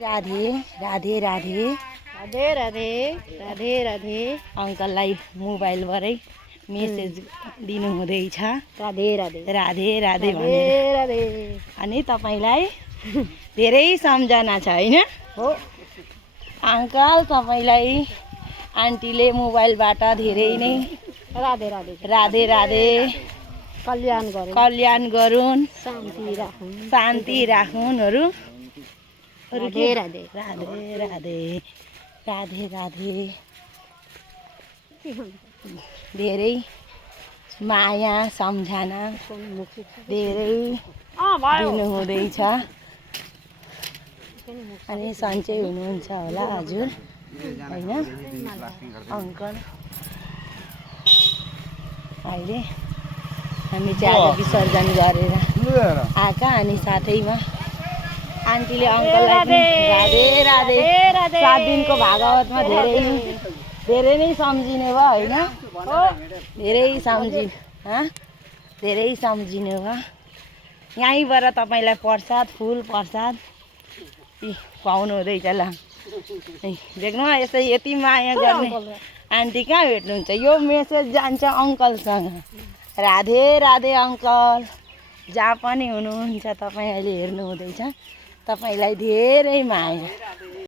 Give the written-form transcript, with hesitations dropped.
Radhe Radhe Radhe Radhe Radhe Radhe Radhe अङ्कललाई मोबाइलबाटै message दिनु हुँदैछ। राधे राधे राधे राधे राधे भनेर। राधे अनि तपाईँलाई धेरै सम्झना छ हैन? हो अङ्कल तपाईँलाई आन्टीले मोबाइलबाट धेरै नै राधे राधे राधे राधे कल्याण गरौँ कल्याण गरून्, शान्ति राखौँ शान्ति राखुन्हरू। राधे राधे राधे राधे राधे राधे धेरै माया सम्झना धेरै दिनु हुँदैछ। अनि सन्चै हुनुहुन्छ होला हजुर हैन अङ्कल? अहिले हामी चाहिँ आज विसर्जन गरेर आएका अनि साथैमा आन्टीले अङ्कललाई पनि राधे राधे 7 दिनको भागवतमा धेरै नै सम्झिने भयो होइन? धेरै सम्झिने भयो। यहीँबाट तपाईँलाई प्रसाद फुल प्रसाद खुवाउनु हुँदैछ। ल देख्नु यसै यति माया गर्ने आन्टी कहाँ भेट्नुहुन्छ? यो मेसेज जान्छ अङ्कलसँग। राधे राधे अङ्कल, जहाँ पनि हुनुहुन्छ तपाईँ अहिले हेर्नु हुँदैछ, तपाईँलाई धेरै माया।